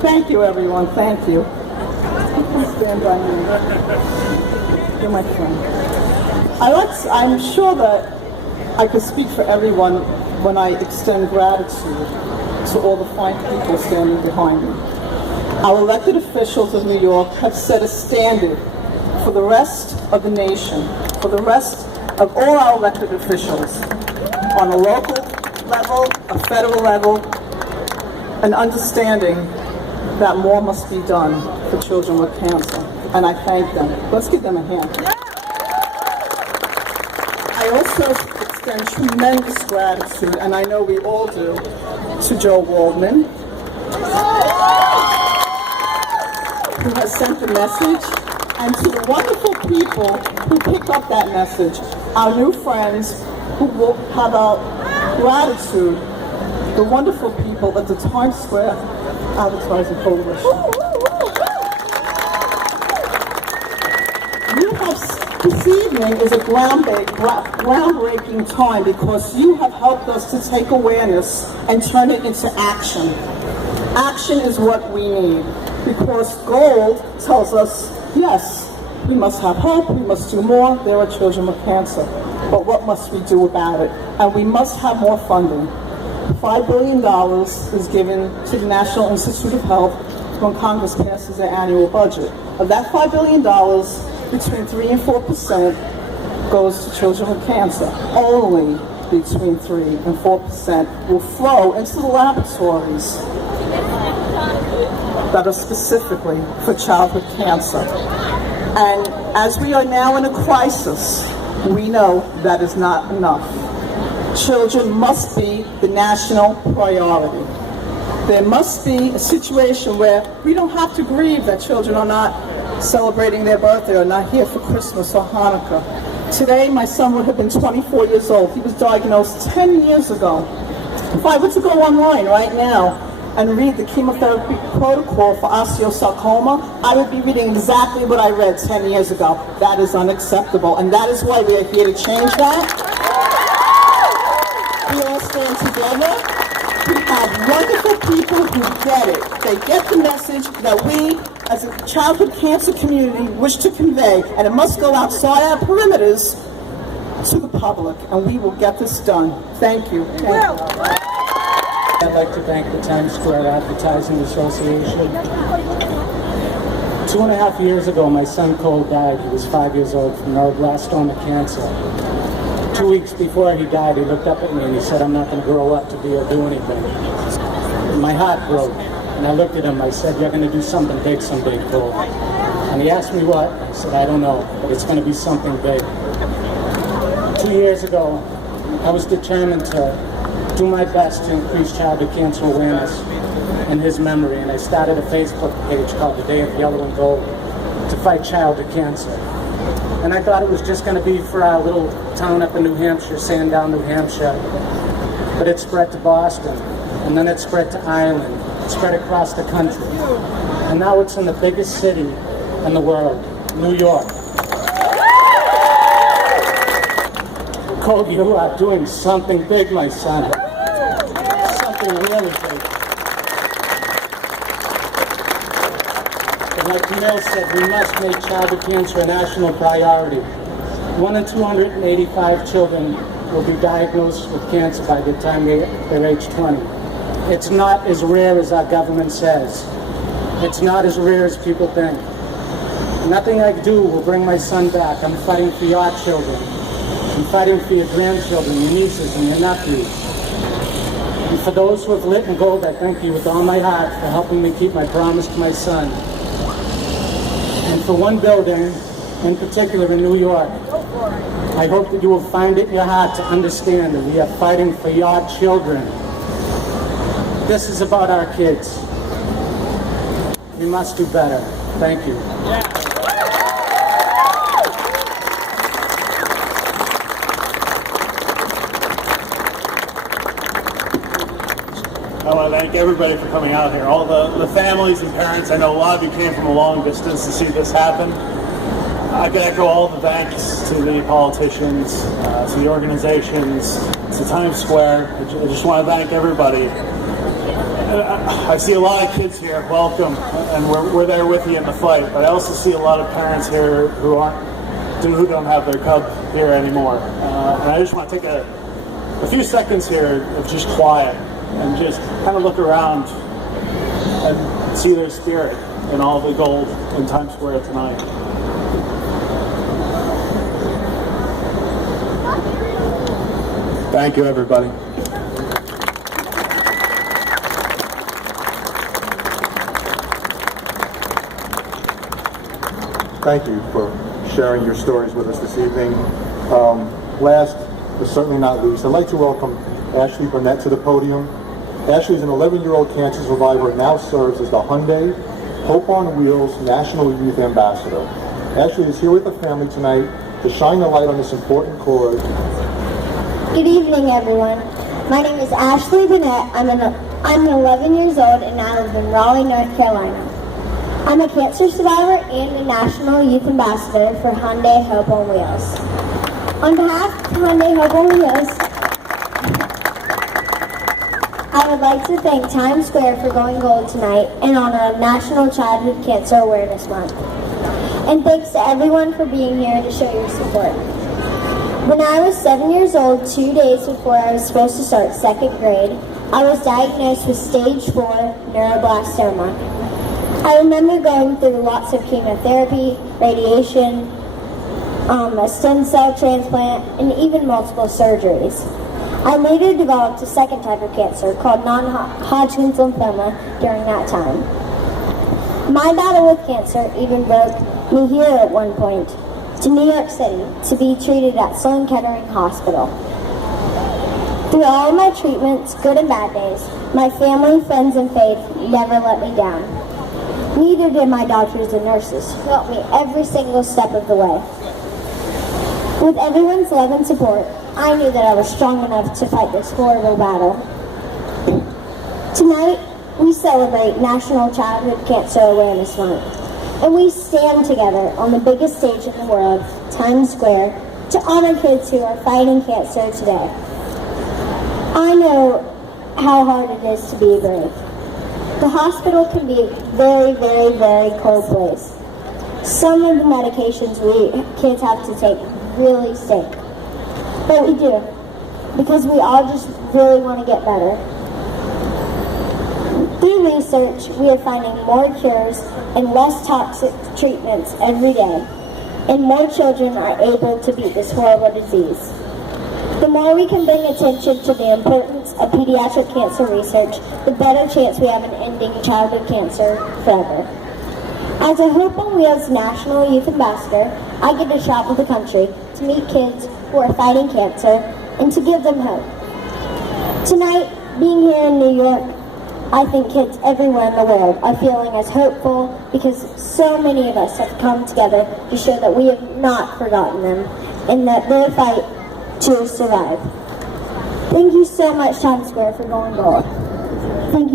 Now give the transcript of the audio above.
Thank you, everyone. Thank you. Stand by me. You're my friend. I'm sure that I could speak for everyone when I extend gratitude to all the fine people standing behind me. Our elected officials of New York have set a standard for the rest of the nation, for the rest of all our elected officials, on a local level, a federal level, an understanding that more must be done for children with cancer. And I thank them. Let's give them a hand. I also extend tremendous gratitude, and I know we all do, to Joe Waldman, who has sent the message, and to the wonderful people who pick up that message, our new friends who will have our gratitude, the wonderful people at the Times Square Advertising Coalition. This evening is a groundbreaking time because you have helped us to take awareness and turn it into action. Action is what we need because gold tells us, yes, we must have hope, we must do more, there are children with cancer. But what must we do about it? And we must have more funding. $5 billion is given to the National Institute of Health when Congress passes their annual budget. Of that $5 billion, between 3 and 4% goes to children with cancer. Only between 3 and 4% will flow into the laboratories that are specifically for childhood cancer. And as we are now in a crisis, we know that is not enough. Children must be the national priority. There must be a situation where we don't have to grieve that children are not celebrating their birthday or not here for Christmas or Hanukkah. Today, my son would have been 24 years old. He was diagnosed 10 years ago. If I were to go online right now and read the chemotherapy protocol for osteosarcoma, I would be reading exactly what I read 10 years ago. That is unacceptable, and that is why we are here to change that. We all stand together. We have wonderful people who get it. They get the message that we, as a childhood cancer community, wish to convey, and it must go outside our perimeters to the public, and we will get this done. Thank you. I'd like to thank the Times Square Advertising Association. 2.5 years ago, my son Cole died. He was 5 years old from neuroblastoma cancer. 2 weeks before he died, he looked up at me and he said, "I'm not going to grow up to be or do anything." And my heart broke. And I looked at him, I said, "You're going to do something big someday, Cole." And he asked me what. I said, "I don't know, but it's going to be something big." 2 years ago, I was determined to do my best to increase childhood cancer awareness in his memory, and I started a Facebook page called The Day of Yellow and Gold to fight childhood cancer. And I thought it was just going to be for our little town up in New Hampshire, Sandown, New Hampshire. But it spread to Boston, and then it spread to Ireland. It spread across the country. And now it's in the biggest city in the world, New York. Cole, you are doing something big, my son. Something really big. And like Camille said, we must make childhood cancer a national priority. 1 in 285 children will be diagnosed with cancer by the time they're age 20. It's not as rare as our government says. It's not as rare as people think. Nothing I do will bring my son back. I'm fighting for your children. I'm fighting for your grandchildren, your nieces, and your nephews. And for those who have lit in gold, I thank you with all my heart for helping me keep my promise to my son. And for one building, in particular in New York, I hope that you will find it in your heart to understand that we are fighting for your children. This is about our kids. We must do better. Thank you. I want to thank everybody for coming out here. All the families and parents. I know a lot of you came from a long distance to see this happen. I could echo all the thanks to the politicians, to the organizations, to Times Square. I just want to thank everybody. I see a lot of kids here. Welcome, and we're there with you in the fight. But I also see a lot of parents here who don't have their cub here anymore. And I just want to take a few seconds here of just quiet and just kind of look around and see their spirit in all the gold in Times Square tonight. Thank you, everybody. Thank you for sharing your stories with us this evening. Last, but certainly not least, I'd like to welcome Ashley Burnett to the podium. Ashley is an 11-year-old cancer survivor and now serves as the Hyundai Hope on Wheels National Youth Ambassador. Ashley is here with the family tonight to shine the light on this important cause. Good evening, everyone. My name is Ashley Burnett. I'm 11 years old and I live in Raleigh, North Carolina. I'm a cancer survivor and a National Youth Ambassador for Hyundai Hope on Wheels. On behalf of Hyundai Hope on Wheels, I would like to thank Times Square for going gold tonight in honor of National Childhood Cancer Awareness Month. And thanks to everyone for being here to show your support. When I was 7 years old, 2 days before I was supposed to start 2nd grade, I was diagnosed with stage 4 neuroblastoma. I remember going through lots of chemotherapy, radiation, a stem cell transplant, and even multiple surgeries. I later developed a second type of cancer called non-Hodgkin's lymphoma during that time. My battle with cancer even brought me here at one point, to New York City, to be treated at Sloan Kettering Hospital. Through all of my treatments, good and bad days, my family, friends, and faith never let me down. Neither did my doctors and nurses, who helped me every single step of the way. With everyone's love and support, I knew that I was strong enough to fight this horrible battle. Tonight, we celebrate National Childhood Cancer Awareness Month, and we stand together on the biggest stage in the world, Times Square, to honor kids who are fighting cancer today. I know how hard it is to be brave. The hospital can be a very, very, very cold place. Some of the medications we kids have to take really stink. But we do, because we all just really want to get better. Through research, we are finding more cures and less toxic treatments every day, and more children are able to beat this horrible disease. The more we can bring attention to the importance of pediatric cancer research, the better chance we have in ending childhood cancer forever. As a Hope on Wheels National Youth Ambassador, I get to travel the country to meet kids who are fighting cancer and to give them hope. Tonight, being here in New York, I think kids everywhere in the world are feeling as hopeful because so many of us have come together to show that we have not forgotten them and that their fight to survive. Thank you so much, Times Square, for going gold. Thank you.